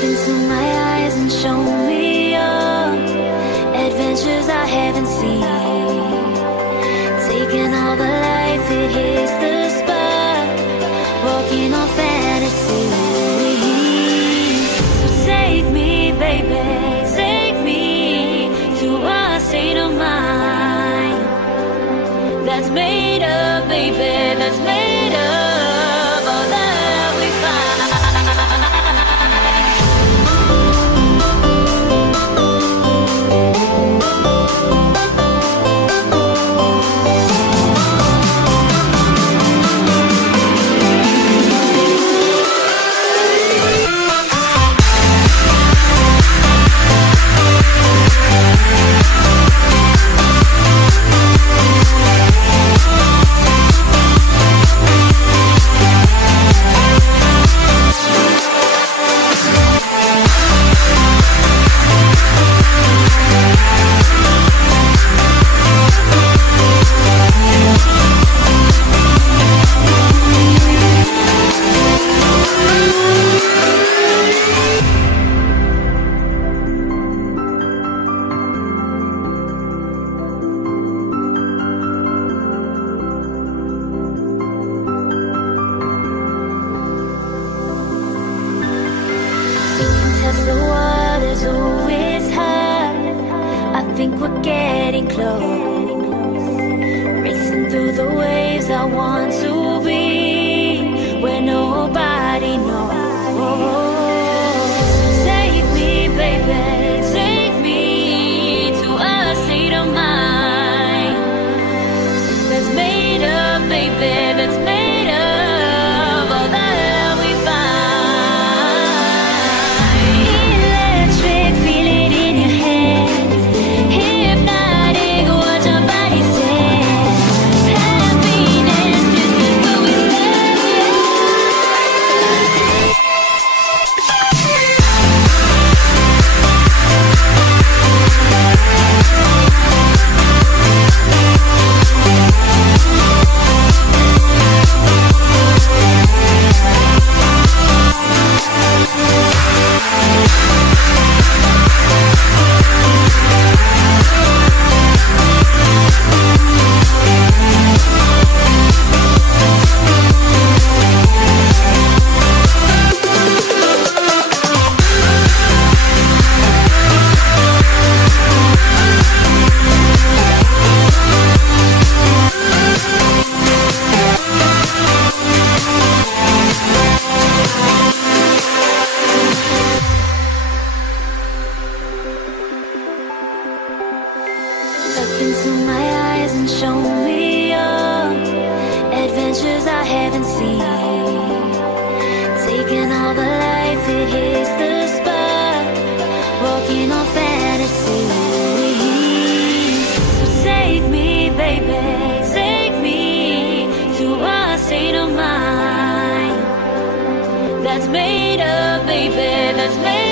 Look into my eyes and show me your adventures I haven't seen. Taking all the life, it hits the spot. Walking on fantasy. So take me, baby, take me to a state of mind that's made of, baby, that's made of all that we find. The water's always high. I think we're getting close. Racing through the waves, I want to be where nobody knows. Take me, baby, take me to a state of mind that's made of, baby, that's made of all that we find. Look into my eyes and show me your adventures I haven't seen. Taking all the life, it hits the spot. Walking on fantasy. So take me, baby, take me to a state of mind that's made of, baby, that's made